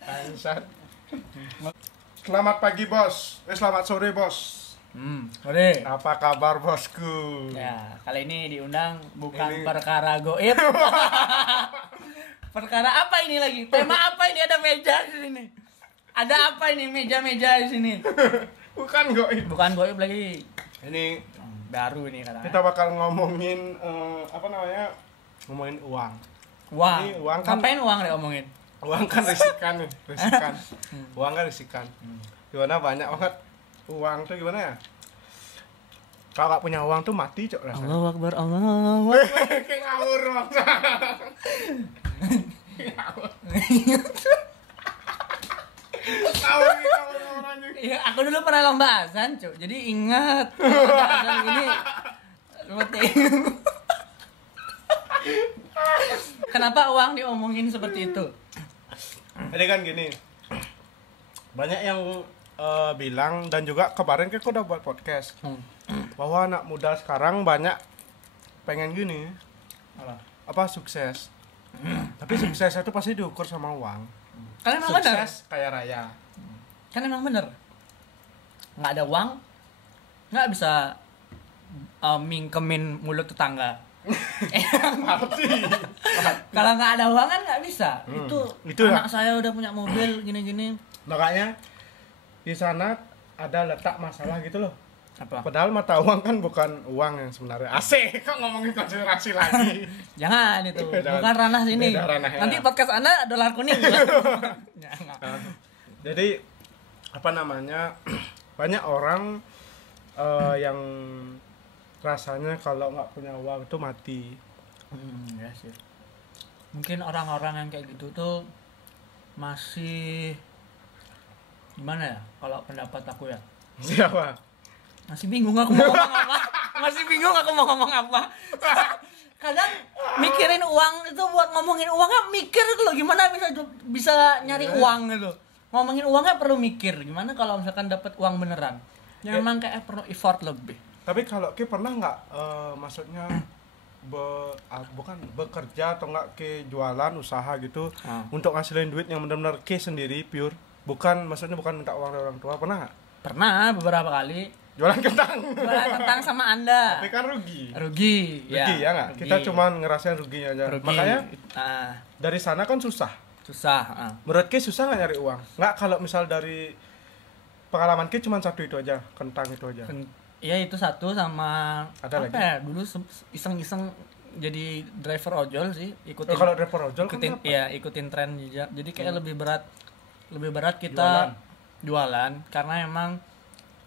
Bangsat. Selamat pagi bos. Selamat sore bos. Sore. Apa kabar bosku? Ya, kali ini diundang bukan Ini- perkara goib. Perkara apa ini lagi? Tema apa ini? Ada meja di sini. Ada apa ini meja-meja di sini? Bukan goib. Bukan goib lagi. Ini Baru ini katanya. kita bakal ngomongin apa namanya? Ngomongin uang. Uang. Ini uang kan- Ngapain uang deh omongin? Uang kan risikan nih, risikan. Uang kan risikan. Gimana banyak banget uang tuh gimana ya? Kalau nggak punya uang tuh mati cok rasanya. Allahu Akbar, Allahu Akbar. Kayak ngawur bangsa. Ngawur anjing. Iya, aku dulu pernah lomba azan, Cuk. Jadi ingat. Lomba azan ini seperti Kenapa uang diomongin seperti itu? Jadi kan gini, banyak yang bilang dan juga kemarin kan aku udah buat podcast bahwa anak muda sekarang banyak pengen gini apa sukses. Tapi sukses itu pasti diukur sama uang. Kan emang bener. Sukses kaya raya. Kan emang bener. Nggak ada uang, nggak bisa mingkemin mulut tetangga. Mati. Kalau nggak ada uang kan nggak bisa. Itu anak saya udah punya mobil gini-gini. Makanya di sana ada letak masalah gitu loh. Apa? Padahal mata uang kan bukan uang yang sebenarnya. Asik, kok ngomongin konsentrasi lagi. Jangan itu, Jangan. bukan ranah sini. Beda ranah, ya. Nanti podcast Anda dolar kuning. Jangan. Jadi apa namanya? Banyak orang yang rasanya kalau nggak punya uang itu mati. Ya sih. Mungkin orang-orang yang kayak gitu tuh masih gimana ya? Kalau pendapat aku ya, Siapa? masih bingung aku mau ngomong apa. Masih bingung aku mau ngomong apa. Kadang mikirin uang itu buat ngomongin uangnya mikir itu loh, gimana bisa nyari uang gitu. Ngomongin uangnya perlu mikir. Gimana kalau misalkan dapat uang beneran? Ya memang kayak perlu effort lebih. Tapi kalau Ki pernah nggak maksudnya bukan bekerja atau nggak Ki jualan usaha gitu untuk ngasilin duit yang benar-benar Ki sendiri pure, maksudnya bukan minta uang dari orang tua, pernah nggak? Pernah beberapa kali Jualan kentang. jualan tentang sama Anda. Tapi kan rugi. Rugi Ya nggak? rugi. Kita cuma ngerasain ruginya aja. Rugi. Makanya Ah, dari sana kan susah. susah. Menurut Ki susah nggak nyari uang? Nggak, kalau misal dari pengalaman Ki cuma satu itu aja, kentang itu aja. Iya itu satu sama Ada apa lagi? ya, dulu iseng-iseng jadi driver ojol sih, ikutin Kalau driver ojol kan ikutin apa? iya ikutin tren juga. Jadi kayak lebih berat kita jualan karena emang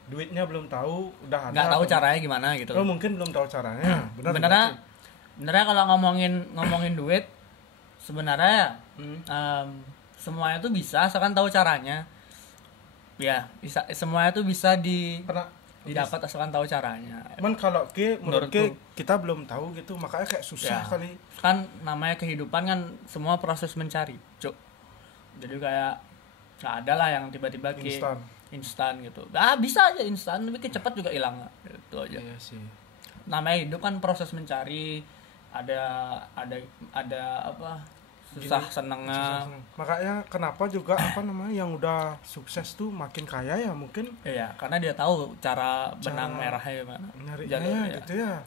Duitnya belum tahu, udah ada. nggak tahu caranya gimana gitu. Oh, mungkin belum tahu caranya. Benernya kalau ngomongin duit sebenarnya semuanya tuh bisa asalkan tahu caranya. Ya, semuanya tuh bisa Pernah didapat asalkan tahu caranya. Cuman kalau menurut Menurutku. kita belum tahu gitu, makanya kayak susah Ya. kali. Kan namanya kehidupan kan semua proses mencari, Cuk. Jadi kayak nggak ada lah yang tiba-tiba instan gitu. Bisa aja instan, tapi cepat juga hilang. Itu aja. Iya sih. Namanya hidup kan proses mencari, ada apa? Susah senengnya. Makanya kenapa juga apa namanya yang udah sukses tuh makin kaya ya, mungkin Iya, karena dia tahu cara benang merahnya gimana. nyarinya gitu ya.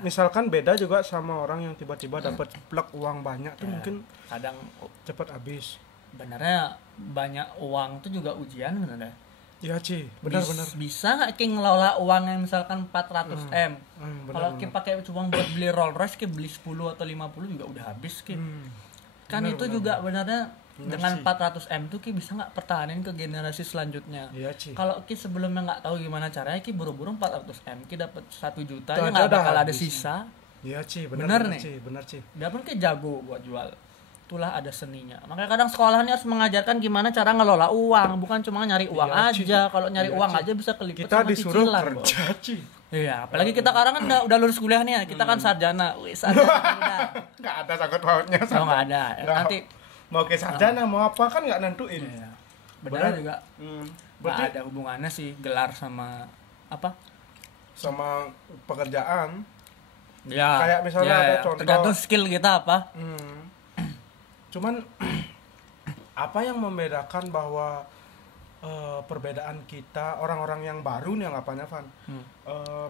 Misalkan beda juga sama orang yang tiba-tiba dapat plek uang banyak tuh mungkin Kadang cepat habis. benernya banyak uang tuh juga ujian benernya. Iya Ci, benar-benar. Bisa nggak Ki ngelola uang yang misalkan 400 M? Kalau Ki pakai uang buat beli Rolls Royce, Ki beli 10 atau 50 juga udah habis Ki. Kan benar, itu benar, juga benernya dengan sih. 400 M tuh Ki bisa nggak pertahanin ke generasi selanjutnya. Iya Ci. Kalau Ki sebelumnya nggak tahu gimana caranya, Ki buru-buru 400 M, Ki dapat 1 juta, Itu ya aja nggak udah bakal ada habis. sisa. Iya Ci, Bener benar nih. Ci, benar Ci. Dia pun Ki jago buat jual. Itulah ada seninya. Makanya kadang sekolahnya harus mengajarkan gimana cara ngelola uang, bukan cuma nyari uang Iya, Ci. aja. Kalau nyari Iya, uang Ci. aja bisa kelipet Kita sama disuruh cicilan, kerja Ci. Iya, apalagi kita sekarang kan udah lulus kuliah nih ya. Kita kan sarjana. Wih, sarjana udah. Nggak ada sangkut pautnya. Oh, nggak ada. Nggak. Nanti Mau ke sarjana mau apa kan nggak nentuin. iya. Benar juga. Nggak Berarti ada hubungannya sih gelar sama apa? sama pekerjaan. Ya. Kayak misalnya ada contoh. Tergantung skill kita apa. Cuman apa yang membedakan bahwa perbedaan kita orang-orang yang baru nih anggapannya Van,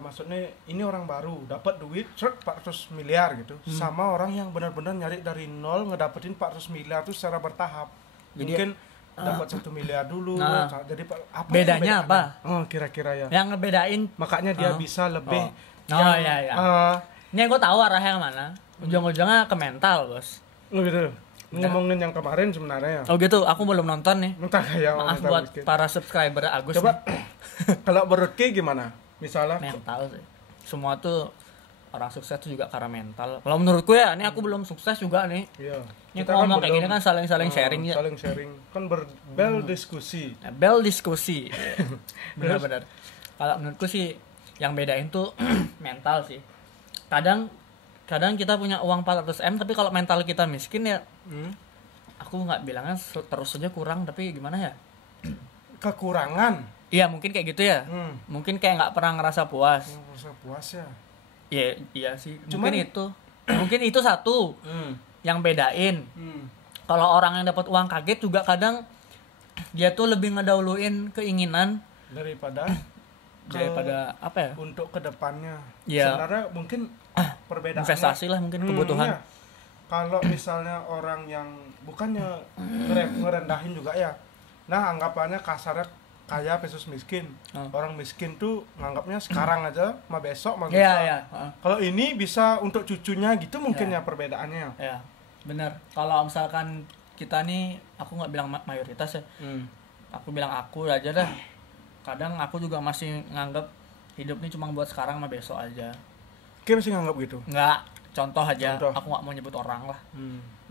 maksudnya ini orang baru dapat duit 400 miliar gitu, sama orang yang benar-benar nyari dari nol ngedapetin 400 miliar itu secara bertahap. Jadi, mungkin dapat 1 miliar dulu, jadi apa bedanya apa? Kira-kira ya. Yang ngebedain Makanya dia bisa lebih. Iya. Ini gue tahu arahnya kemana. Ujung-ujungnya ke mental, bos. Gitu. Ngomongin yang kemarin sebenarnya. Oh gitu, aku belum nonton nih. Entah ya. Maaf buat para subscriber Agus. Coba kalau menurut Ki gimana? Misalnya mental sih. Semua tuh orang sukses tuh juga karena mental. Kalau menurutku ya, ini aku belum sukses juga nih. Iya. Ini kalau ngomong kayak gini kan saling sharing ya. Saling sharing. Kan berbel diskusi. Bel diskusi. Benar-benar. Kalau menurutku sih yang bedain tuh mental sih. Kadang kita punya uang 400M tapi kalau mental kita miskin ya aku nggak bilangnya terus saja kurang, tapi gimana ya, kekurangan. Iya mungkin kayak gitu ya. Mungkin kayak nggak pernah ngerasa puas. Ngerasa puas ya. Iya sih. Mungkin itu satu yang bedain. Kalau orang yang dapat uang kaget juga kadang dia tuh lebih ngedahuluin keinginan daripada apa ya, untuk kedepannya. Ya. Sebenarnya mungkin perbedaannya investasi lah, mungkin kebutuhan. Iya. Kalau misalnya orang yang bukannya ngerendahin juga ya, nah anggapannya kasarnya kaya versus miskin. Orang miskin tuh nganggapnya sekarang aja, mah besok mah bisa. Iya. Kalau ini bisa untuk cucunya gitu mungkin ya perbedaannya. Iya, benar. Kalau misalkan kita nih, aku nggak bilang mayoritas ya, aku bilang aku aja dah. Kadang aku juga masih nganggap hidup ini cuma buat sekarang mah besok aja. Kayak masih nganggap gitu? Nggak, contoh aja. Aku nggak mau nyebut orang lah.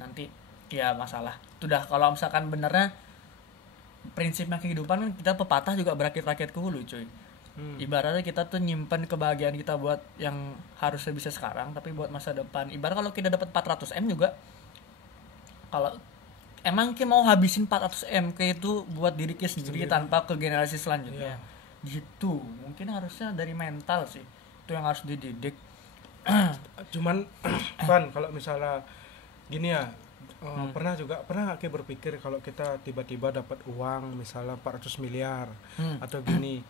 Nanti ya masalah. Itu dah, kalau misalkan benernya prinsipnya kehidupan kan kita pepatah juga berakit-rakit ke hulu cuy. Ibaratnya kita tuh nyimpen kebahagiaan kita buat yang harusnya bisa sekarang, tapi buat masa depan. Ibarat kalau kita dapat 400M juga, kalau emang kita mau habisin 400M itu buat diri kita sendiri tanpa ke generasi selanjutnya. Gitu. Mungkin harusnya dari mental sih. Itu yang harus dididik. Cuman Van, kalau misalnya gini ya, pernah nggak kayak berpikir kalau kita tiba-tiba dapat uang misalnya 400 miliar atau gini,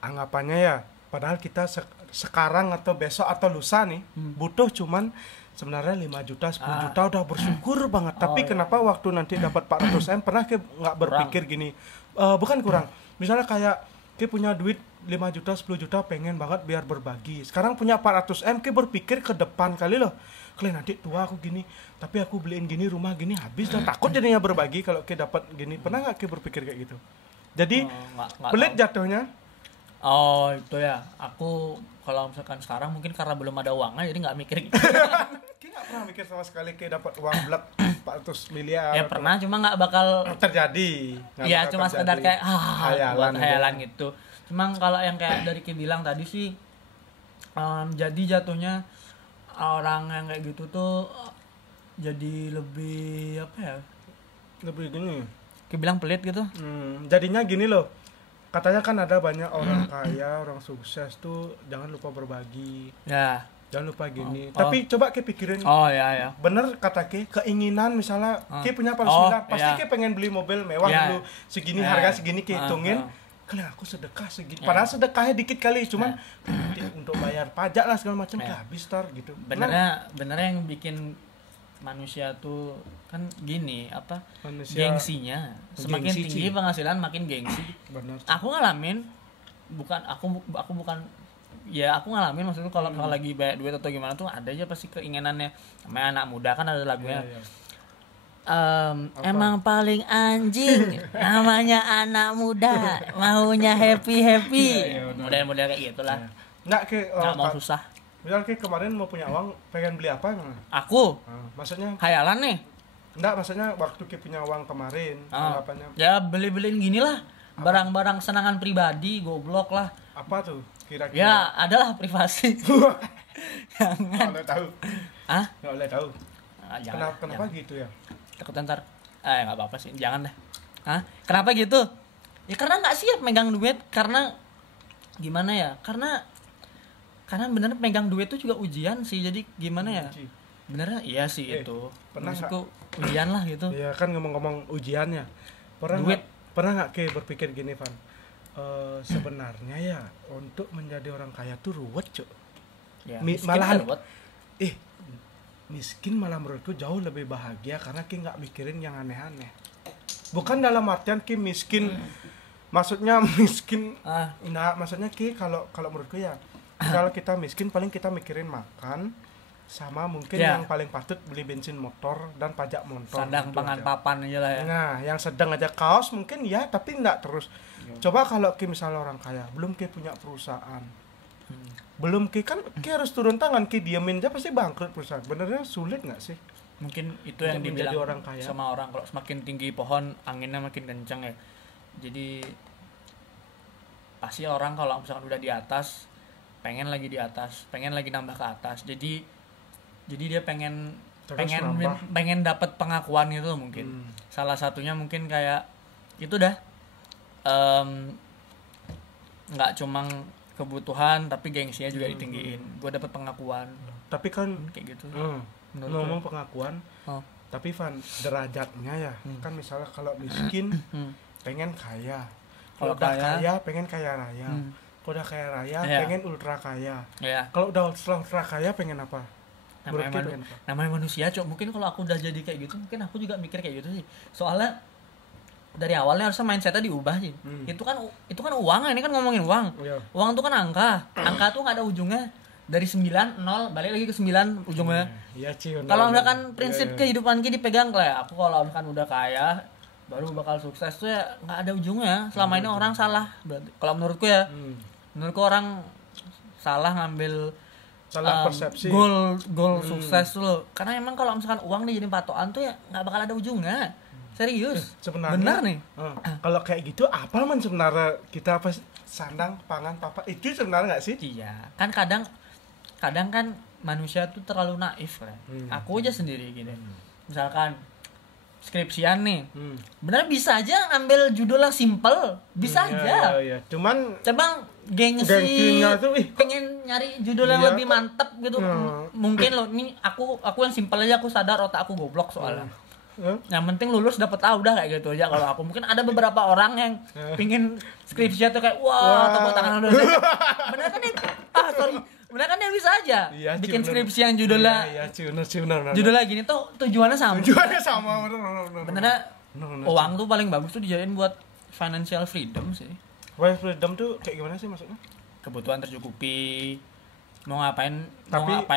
anggapannya ya, padahal kita sekarang atau besok atau lusa nih butuh cuman sebenarnya 5 juta, 10 juta udah bersyukur banget. Tapi kenapa waktu nanti dapat 400M pernah kayak nggak berpikir gini, bukan kurang, misalnya kayak kayak punya duit 5 juta, 10 juta pengen banget biar berbagi. Sekarang punya 400M kayak berpikir ke depan kali loh. Kalian nanti tua aku gini, tapi aku beliin gini, rumah gini habis dan takut jadinya berbagi kalau kayak dapat gini. Pernah nggak kayak berpikir kayak gitu? Jadi pelit jatuhnya. Oh itu ya. Aku kalau misalkan sekarang mungkin karena belum ada uangnya jadi nggak mikir gitu. Kayak nggak pernah mikir sama sekali kayak dapat uang blek 400 miliar. Ya pernah, cuma nggak bakal terjadi. Iya cuma sekedar kayak buat hayalan gitu. Cuma kalau yang kayak dari Ki bilang tadi sih, jadi jatuhnya orang yang kayak gitu tuh jadi lebih apa ya? Lebih gini. Ki bilang pelit gitu. Jadinya gini loh. Katanya kan ada banyak orang kaya, orang sukses tuh jangan lupa berbagi. Ya. Jangan lupa gini. Tapi coba Ki pikirin. Ya. Bener kata Ki, keinginan misalnya Ki punya 400 miliar, pasti Ki pengen beli mobil mewah dulu. Segini harga segini Ki hitungin. Kali aku sedekah segini. Padahal sedekahnya dikit kali, cuman untuk bayar pajak lah segala macam habis tar gitu. Benernya yang bikin manusia tuh kan gini apa? Gengsinya. Semakin tinggi penghasilan makin gengsi. Bener. Aku ngalamin, aku bukan ya aku ngalamin maksudnya kalau lagi banyak duit atau gimana tuh ada aja pasti keinginannya. Namanya anak muda kan ada lagunya. Emang paling anjing namanya anak muda, maunya happy model-model kayak gitulah. Nggak mau susah. Misal Ki kemarin mau punya uang pengen beli apa emang? Aku maksudnya hayalan nih. Enggak, maksudnya waktu Ki punya uang kemarin anggapannya ya beli-beliin gini lah, barang-barang senangan pribadi, goblok lah. Apa tuh kira-kira? Ya adalah privasi. Jangan. Nggak boleh tahu. Nggak boleh tahu. Kenapa gitu ya? Takut ntar nggak apa-apa sih, jangan deh. Kenapa gitu? Ya karena nggak siap megang duit. Karena gimana ya, karena bener megang duit itu juga ujian sih. Jadi gimana ya, Benernya iya sih itu. pernah Maksudku ujian lah gitu. Ya kan ngomong-ngomong ujiannya. Duit. Pernah nggak Ki berpikir gini, Van? Sebenarnya ya untuk menjadi orang kaya tuh ruwet, Cuk. Ya, Malahan buat miskin malah menurutku jauh lebih bahagia karena Ki nggak mikirin yang aneh-aneh. Bukan dalam artian Ki miskin, maksudnya miskin. Nah, maksudnya Ki kalau menurutku ya, kalau kita miskin paling kita mikirin makan, sama mungkin yang paling patut beli bensin motor dan pajak motor. Sandang gitu pangan aja. papan aja lah ya. Nah, yang sedang aja kaos mungkin ya, tapi enggak terus. Coba kalau Ki misalnya orang kaya, belum Ki punya perusahaan. Belum Ki kan Ki harus turun tangan, Ki diemin aja pasti bangkrut perusahaan. Benernya sulit nggak sih? Mungkin itu yang Untuk dibilang menjadi orang kaya. sama orang, kalau semakin tinggi pohon anginnya makin kencang ya. Jadi pasti orang kalau misalkan udah di atas pengen lagi di atas, pengen lagi nambah ke atas. Jadi dia pengen Terus nambah. pengen dapat pengakuan gitu mungkin. Salah satunya mungkin kayak itu dah nggak cuma kebutuhan tapi gengsinya juga ditinggiin. Gue dapat pengakuan. Tapi kan Kayak gitu. ngomong pengakuan, tapi Van derajatnya ya kan misalnya kalau miskin pengen kaya, kalau udah kaya pengen kaya raya, kalau udah kaya raya pengen ultra kaya, kalau udah ultra kaya pengen apa? Namanya manusia, Cok. Mungkin kalau aku udah jadi kayak gitu mungkin aku juga mikir kayak gitu sih, soalnya dari awalnya harusnya mindsetnya diubah sih. Itu kan uang, ini kan ngomongin uang. Uang tuh kan angka tuh nggak ada ujungnya. Dari 9 0 balik lagi ke 9 ujungnya. Iya, kalau misalkan prinsip kehidupan kita dipegang kayak aku, kalau misalkan udah kaya baru bakal sukses tuh ya nggak ada ujungnya. Selama ini orang salah berarti. Kalau menurutku ya, menurutku orang salah ngambil persepsi goal sukses tuh loh. Karena emang kalau misalkan uang dijadiin patokan tuh ya nggak bakal ada ujungnya. Serius. Sebenarnya benar nih. Kalau kayak gitu apa man sebenarnya kita apa sandang pangan papa itu sebenarnya nggak sih? Iya, kan kadang kan manusia tuh terlalu naif kan. Aku aja sendiri gini. Misalkan skripsian nih, benar bisa aja ambil judul yang simple, bisa aja. Iya. Cuman gengsinya tuh pengen nyari judul yang lebih mantep gitu. Mungkin loh, ini aku yang simple aja, aku sadar otak aku goblok soalnya. Yang penting lulus dapat A udah kayak gitu aja. Kalau aku mungkin ada beberapa orang yang pingin skripsinya tuh kayak wah tepuk tangan dulu. Benar kan nih? Benar kan dia bisa aja bikin skripsi yang judulnya judulnya gini tuh tujuannya sama. Benernya uang tuh paling bagus tuh dijadiin buat financial freedom sih. Freedom tuh kayak gimana sih maksudnya? Kebutuhan tercukupi, mau ngapain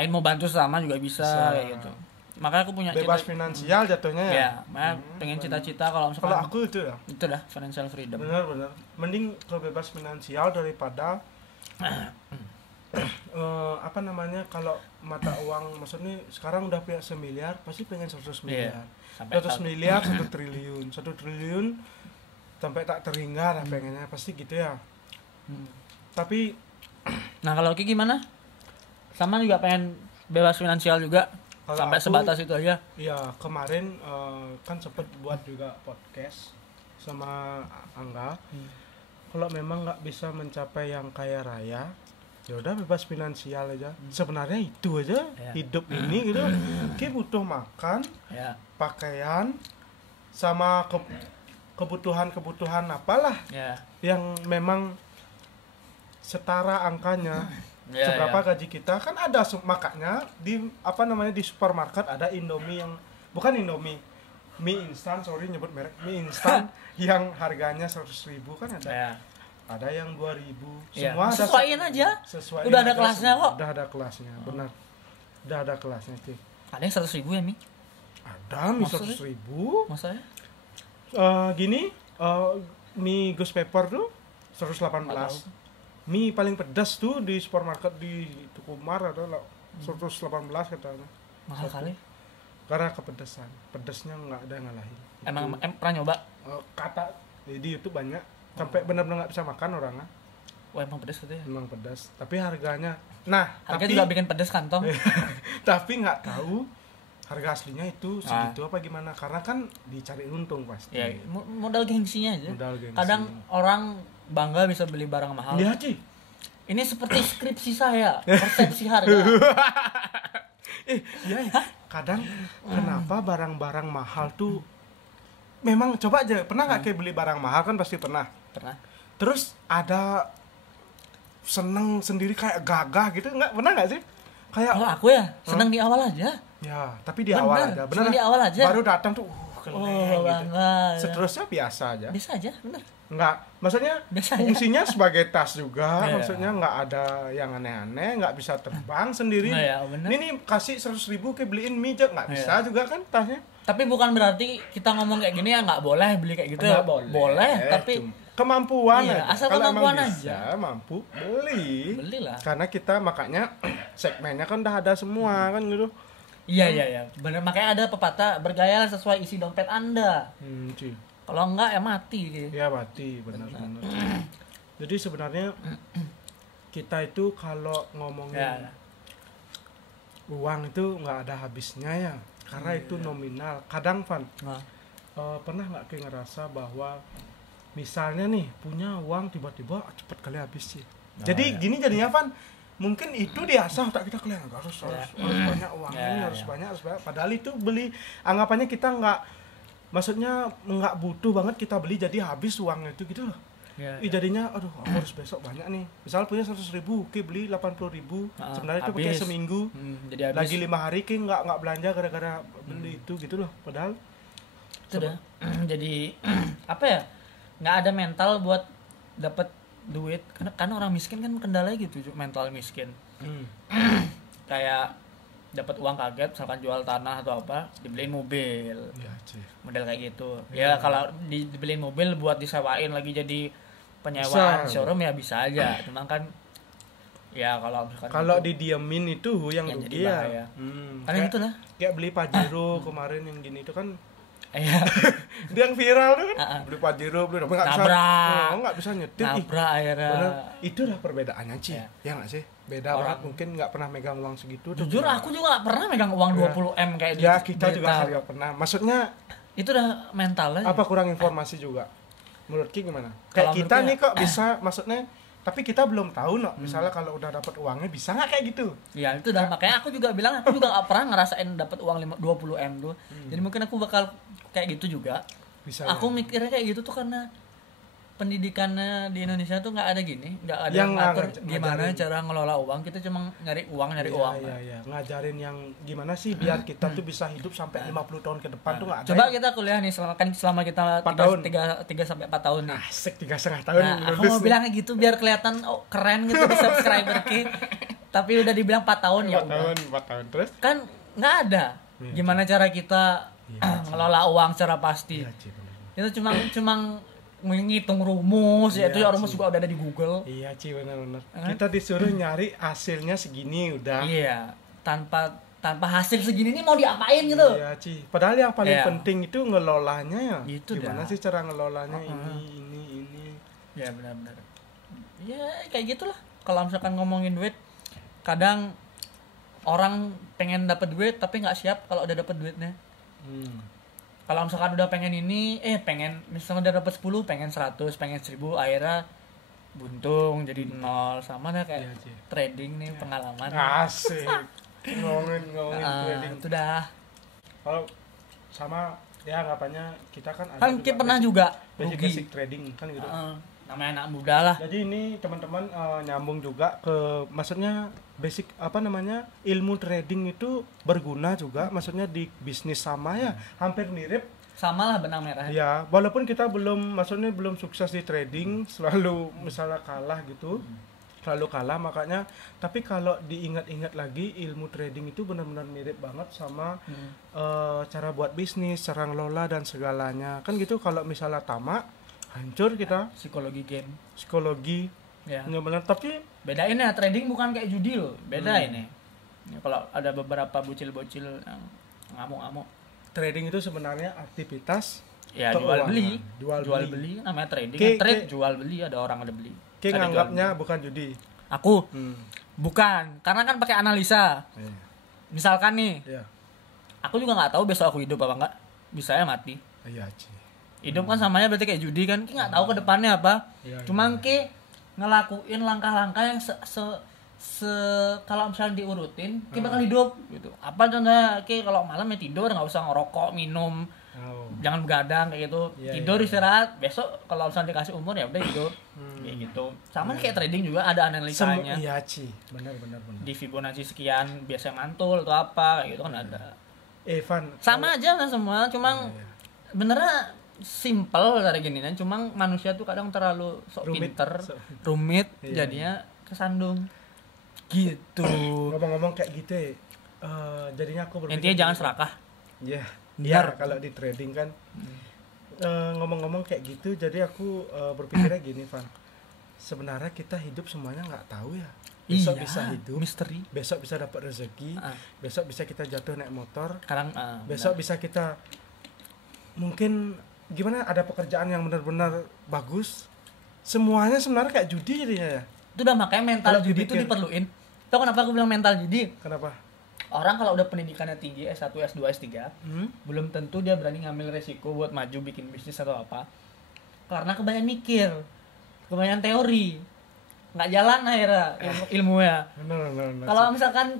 mau bantu sesama juga bisa kayak gitu. Makanya aku punya bebas finansial jatuhnya ya. Makanya pengen cita-cita kalau misalkan. Kalau aku itu dah financial freedom. Benar. Mending kalau bebas finansial daripada kalau mata uang, maksudnya sekarang udah punya 1 miliar pasti pengen 100 miliar. 100 miliar 1 triliun. 1 triliun sampai tak terhingga lah pengennya, pasti gitu ya. Tapi nah kalau Ki gimana? Sama juga pengen bebas finansial juga. Sampai sebatas itu aja. Iya, kemarin kan sempet buat juga podcast sama Angga. Kalau memang nggak bisa mencapai yang kaya raya, ya udah bebas finansial aja. Sebenarnya itu aja hidup ini gitu. Kita butuh makan, pakaian, sama kebutuhan apalah yang memang setara angkanya. Seberapa gaji kita kan ada, makanya di di supermarket ada Indomie yang bukan Indomie, mie instan, nyebut merek mie instan yang harganya 100.000 kan ada. Ada yang 2.000. Semua sesuaiin aja. Udah ada kelasnya kok. Udah ada kelasnya, benar. Udah ada kelasnya sih. Ada yang 100.000 ya, Mi? Ada mie 100.000. Maksudnya? Mie Ghost Pepper tuh 118. Mie paling pedas tuh di supermarket di Tukumar ada 118 katanya. Mahal kali. Karena kepedesan. Pedesnya nggak ada yang ngalahin. Emang pernah nyoba? Kata di YouTube banyak. Sampai benar-benar nggak bisa makan orangnya. Wah, emang pedas gitu ya? Emang pedas. Tapi harganya. Harga juga bikin pedas kantong. Tapi nggak tahu harga aslinya itu segitu apa gimana. Karena kan dicari untung pasti. Ya, modal gengsinya aja. Modal gengsi. Kadang orang bangga bisa beli barang mahal. Iya, Ci. Ini seperti skripsi saya, persepsi harga. Iya, kadang kenapa barang-barang mahal tuh memang coba aja pernah nggak kayak beli barang mahal kan pasti pernah. Terus ada seneng sendiri kayak gagah gitu pernah nggak sih? Kayak Kalau aku ya senang di awal aja. ya, tapi di awal aja. Bener Senang di awal aja. Baru datang tuh keren gitu. Bangga. Seterusnya biasa aja. Biasa aja, bener. Nggak, maksudnya Biasa aja. fungsinya sebagai tas juga, Iya. maksudnya nggak ada yang aneh-aneh, nggak bisa terbang sendiri. Nah, ya, bener. Ini nih kasih 100.000 kayak beliin mie aja nggak bisa juga kan tasnya. Tapi bukan berarti kita ngomong kayak gini ya nggak boleh beli kayak gitu Nggak ya. Boleh, tapi kemampuan Iya, aja. asal Kalau emang kemampuan bisa, mampu beli. belilah. Karena kita makanya segmennya kan udah ada semua kan gitu. Iya. Bener, makanya ada pepatah bergayalah sesuai isi dompet Anda. Cuy. Kalau enggak ya mati gitu. Ya mati benar-benar. Jadi sebenarnya kita itu kalau ngomongin Ya. uang itu nggak ada habisnya ya, karena itu nominal. Kadang Van, Nah, pernah nggak kayak ngerasa bahwa misalnya nih punya uang tiba-tiba cepet kali habis sih. Jadi gini jadinya Van, mungkin itu diasah tak kita kalian harus banyak uang ini harus banyak. Padahal itu beli anggapannya kita nggak, maksudnya nggak butuh banget kita beli jadi habis uangnya itu gitu loh. Jadinya aduh aku harus besok banyak nih. Misal punya 100.000, oke beli 80.000. Sebenarnya itu pakai habis. seminggu. Jadi habis. Lagi 5 hari kayak nggak belanja gara-gara beli itu gitu loh. Padahal Itu dah. Jadi apa ya? Nggak ada mental buat dapat duit. Karena orang miskin kan kendalanya gitu, mental miskin. Kayak dapat uang kaget, misalkan jual tanah atau apa, dibeliin mobil. ya sih. Model kayak gitu. Ya kalau dibeliin mobil buat disewain lagi jadi penyewaan Bisa. showroom ya bisa aja. Cuman kan ya Kalau didiemin itu yang yang rugi jadi ya. bahaya. Karena Kayak- gitu lah. Kayak beli Pajero kemarin yang gini itu kan Iya. dia yang viral tuh kan. Beli Pajero, beli apa nggak bisa. Nabrak. Nggak bisa nyetir. Ih, Nabrak akhirnya. bener. Itu lah perbedaannya Ci. Ya. Ya nggak sih? Beda Orang- banget, mungkin nggak pernah megang uang segitu. Jujur aku juga gak pernah megang uang 20M kayak Ya di kita juga berita. nggak pernah. Maksudnya Itu udah mental aja. apa kurang informasi juga? Menurut Ki gimana? Kalau Kayak kita menurutku nih kok bisa, maksudnya tapi kita belum tahu no. Misalnya kalau udah dapat uangnya bisa nggak kayak gitu? Ya itu dah makanya aku juga bilang aku juga gak pernah ngerasain dapat uang 20M tuh. Jadi mungkin aku bakal kayak gitu juga. Bisa. Aku ya? mikirnya kayak gitu tuh karena pendidikannya di Indonesia tuh nggak ada gini, nggak ada Yang ngatur ngajarin. gimana cara ngelola uang. Kita cuma nyari uang Iya. Ngajarin yang gimana sih biar kita tuh bisa hidup sampai 50 tahun ke depan tuh nggak ada. Coba ya? kita kuliah nih selama kita 4 tahun. 3 sampai 4 tahun nih. Asik 3,5 tahun. Nah, aku lulus mau nih. bilang kayak gitu biar kelihatan keren gitu di subscriber Ki. Tapi udah dibilang 4 tahun ya 4 udah. tahun, 4 tahun terus. Kan nggak ada gimana cara kita ngelola uang secara pasti. Iya, Ci, bener. Itu cuma menghitung rumus ya, itu ya rumus juga udah ada di Google. Iya, Ci, benar-benar. Kita disuruh nyari hasilnya segini udah. Iya, tanpa hasil segini nih mau diapain gitu. Iya, Ci. Padahal yang paling Iya. penting itu ngelolanya ya. Gitu Gimana dah. sih cara ngelolanya ini. Ya benar-benar. Ya kayak gitulah. Kalau misalkan ngomongin duit, kadang orang pengen dapat duit tapi nggak siap kalau udah dapat duitnya. Kalau misalkan udah pengen ini, misalnya udah dapat 10, pengen 100, pengen 1000, akhirnya buntung jadi 0. Sama dah kayak Iya, Ci. trading nih pengalaman. Asik. ngomongin trading. Itu dah. Kalau sama ya anggapannya kita kan ada Kan juga kita pernah juga basic trading kan gitu. namanya anak muda lah. Jadi ini teman-teman nyambung juga ke maksudnya basic apa namanya ilmu trading itu berguna juga maksudnya di bisnis sama ya hampir mirip Sama lah benang merah. ya walaupun kita belum maksudnya belum sukses di trading selalu misalnya kalah gitu selalu kalah makanya tapi kalau diingat-ingat lagi ilmu trading itu benar-benar mirip banget sama cara buat bisnis cara ngelola dan segalanya kan gitu kalau misalnya tamak hancur kita Psikologi game. psikologi Ya. nggak benar tapi Bedain ya, trading bukan kayak judi loh. Beda ini. Ya, kalau ada beberapa bocil-bocil yang ngamuk-ngamuk, trading itu sebenarnya aktivitas ya keuangan. jual beli. Jual beli namanya trading. Oke, Trade oke. jual beli, ada orang ada beli. kayak Ada nganggapnya jual bukan judi beli. Aku bukan, karena kan pakai analisa. Misalkan nih, Iya. aku juga nggak tahu besok aku hidup apa enggak. Bisa ya mati. Iya, Ci. Hidup kan samanya berarti kayak judi kan, Ki nggak tahu ke depannya apa. Iya, Cuma Ki ngelakuin langkah-langkah yang kalau misalnya diurutin kita bakal hidup gitu. Apa contohnya, kalau malam ya tidur, nggak usah ngerokok, minum, jangan begadang kayak gitu. Tidur istirahat, besok kalau misalnya dikasih umur ya udah hidup. Kayak gitu. Sama kayak trading juga ada analisanya. Iya Ci, benar. Di Fibonacci sekian biasanya mantul atau apa kayak gitu kan ada. Evan Sama aja lah semua, cuma benernya simple dari gini kan, cuma manusia tuh kadang terlalu pinter, rumit, jadinya kesandung. Gitu. Ngomong-ngomong kayak gitu ya, jadinya aku berpikir Intinya jangan serakah. Iya. Biar. Ya, kalau di trading kan ngomong-ngomong kayak gitu, jadi aku berpikirnya gini, Van. Sebenarnya kita hidup semuanya nggak tahu ya. Besok bisa hidup, misteri. besok bisa dapat rezeki, besok bisa kita jatuh naik motor, Sekarang besok bisa kita mungkin gimana ada pekerjaan yang benar-benar bagus. Semuanya sebenarnya kayak judi jadinya ya. itu udah makanya mental Kalau judi itu dipikir. diperluin. Tahu kenapa aku bilang mental judi? Kenapa? Orang kalau udah pendidikannya tinggi, S1, S2, S3, belum tentu dia berani ngambil resiko buat maju bikin bisnis atau apa. Karena kebanyakan mikir, kebanyakan teori, nggak jalan akhirnya ilmunya. Benar. Kalau misalkan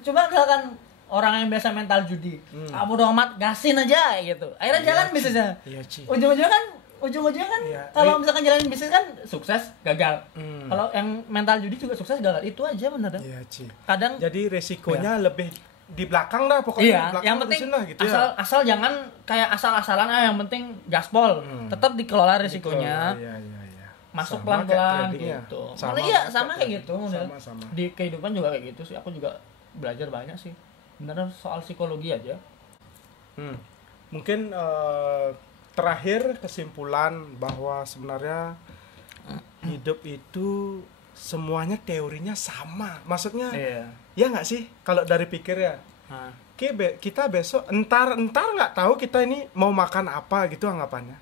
orang yang biasa mental judi, bodo amat, gasin aja gitu. Akhirnya jalan bisnisnya. Iya, Ci. Ujung-ujungnya kan Iya. kalau misalkan jalanin bisnis kan sukses, gagal. Hmm. Kalau yang mental judi juga sukses, gagal. Itu aja bener. Iya, Ci. Kadang Jadi resikonya lebih di belakang dah pokoknya. iya, Belakang yang penting terusin lah, gitu asal jangan kayak asal-asalan, yang penting gaspol. Tetap dikelola risikonya. Iya. Masuk Sama pelan-pelan kayak tradingnya. gitu. Sama Malah iya kayak sama kayak trading. gitu. Udah. Sama. Di kehidupan juga kayak gitu sih. Aku juga belajar banyak sih. Beneran soal psikologi aja. Mungkin terakhir kesimpulan bahwa sebenarnya hidup itu semuanya teorinya sama. Maksudnya Iya. ya nggak sih kalau dari pikir ya. Nah, Kita besok entar nggak tahu kita ini mau makan apa gitu anggapannya.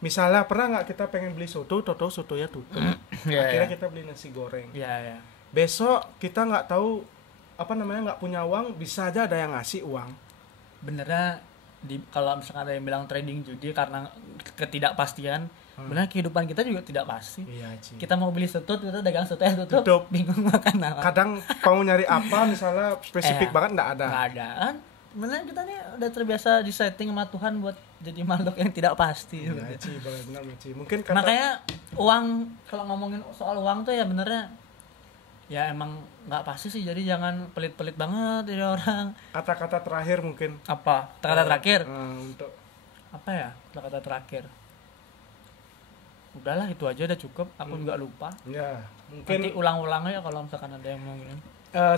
Misalnya pernah nggak kita pengen beli soto, toto sotonya tutup. Akhirnya kita beli nasi goreng. Iya. Besok kita nggak tahu nggak punya uang, bisa aja ada yang ngasih uang. Benernya kalau misalkan ada yang bilang trading judi karena ketidakpastian, bener kehidupan kita juga tidak pasti. Iya, Ci. Kita mau beli soto, kita dagang soto yang tutup, Tutup. bingung makan apa. Kadang mau nyari apa misalnya spesifik banget nggak ada. Nggak ada kan? Bener kita nih udah terbiasa disetting sama Tuhan buat jadi makhluk yang tidak pasti. Iya, Ci, benar Ci. Mungkin kata Makanya uang, kalau ngomongin soal uang tuh ya benernya ya emang nggak pasti sih, jadi jangan pelit-pelit banget jadi orang. kata-kata terakhir mungkin. Apa? Kata terakhir? Untuk Apa ya? Kata terakhir. Udahlah itu aja udah cukup. Aku juga lupa. ya Nanti mungkin ulang-ulang ya kalau misalkan ada yang mau gini.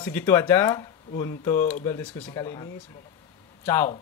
segitu aja untuk berdiskusi kali ini. Semoga Ciao.